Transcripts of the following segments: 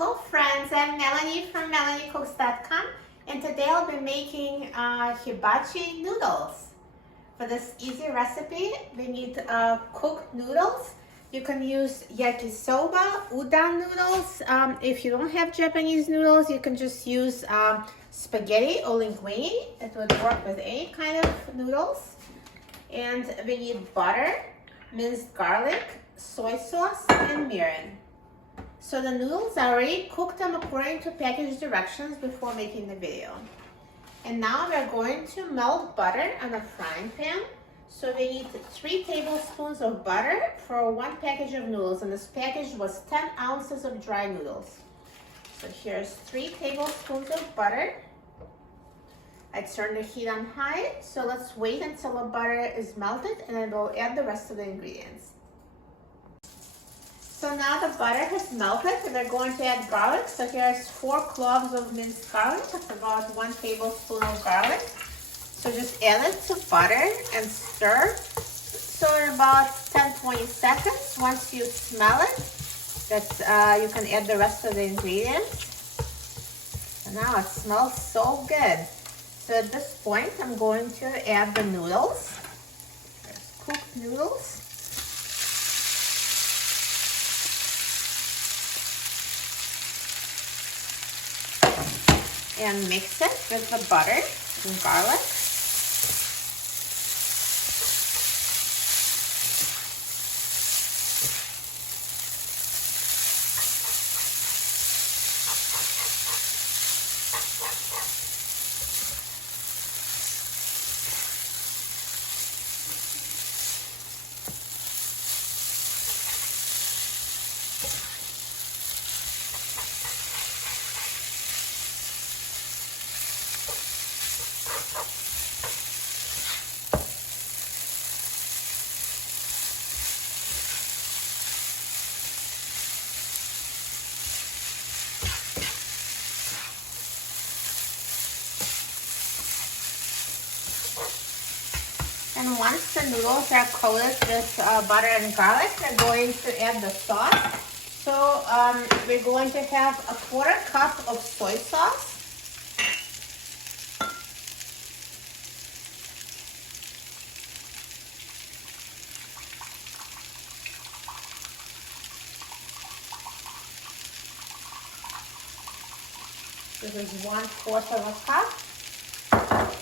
Hello friends, I'm Melanie from MelanieCooks.com, and today I'll be making hibachi noodles. For this easy recipe, we need cooked noodles. You can use yakisoba, udon noodles. If you don't have Japanese noodles, you can just use spaghetti or linguine. It would work with any kind of noodles. And we need butter, minced garlic, soy sauce, and mirin. So the noodles, I already cooked them according to package directions before making the video. And now we're going to melt butter on a frying pan. So we need 3 tablespoons of butter for 1 package of noodles. And this package was 10 ounces of dry noodles. So here's 3 tablespoons of butter. I turned the heat on high. So let's wait until the butter is melted and then we'll add the rest of the ingredients. So now the butter has melted and we're going to add garlic. So here's 4 cloves of minced garlic. That's about 1 tablespoon of garlic. So just add it to butter and stir. So in about 10-20 seconds, once you smell it, that you can add the rest of the ingredients. And now it smells so good. So at this point, I'm going to add the noodles. There's cooked noodles. And mix it with the butter and garlic. And once the noodles are coated with butter and garlic, we're going to add the sauce. So we're going to have a 1/4 cup of soy sauce. This is 1/4 of a cup.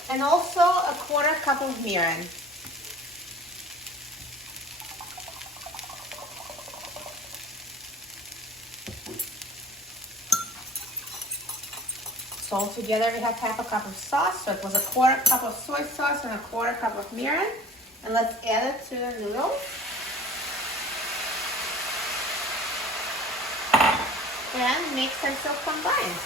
And also a 1/4 cup of mirin. So altogether we have 1/2 cup of sauce. So it was a 1/4 cup of soy sauce and a 1/4 cup of mirin. And let's add it to the noodles. And mix until combined.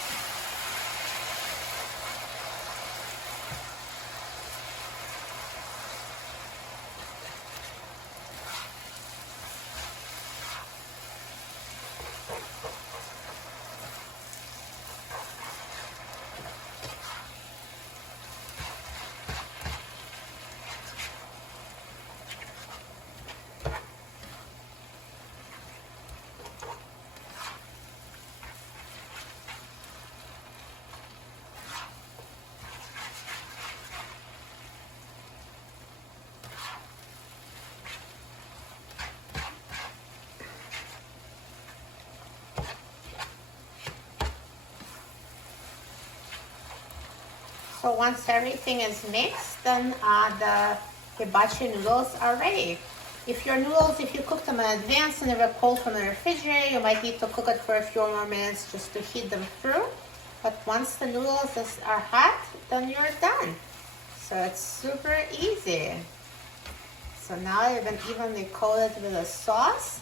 So once everything is mixed, then the hibachi noodles are ready. If your noodles, if you cook them in advance and they were cold from the refrigerator, you might need to cook it for a few more minutes just to heat them through. But once the noodles are hot, then you're done. So it's super easy. So now they've been evenly coated with a sauce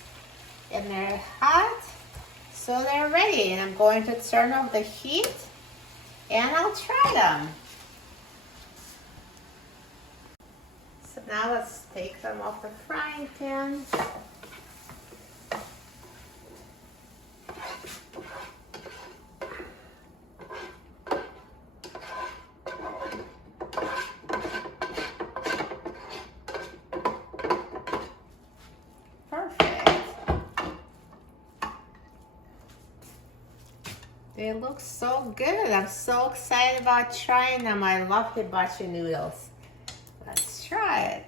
and they're hot. So they're ready, and I'm going to turn off the heat and I'll try them. So now let's take them off the frying pan. Perfect. They look so good. I'm so excited about trying them. I love hibachi noodles. Let's try it.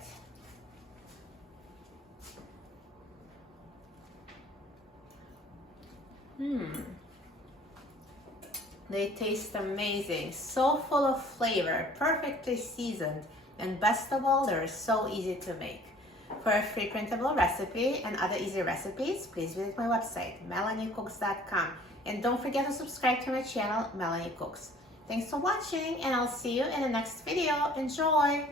They taste amazing, so full of flavor, perfectly seasoned, and best of all, they're so easy to make. For a free printable recipe and other easy recipes, please visit my website, melaniecooks.com. And don't forget to subscribe to my channel, Melanie Cooks. Thanks for watching, and I'll see you in the next video. Enjoy!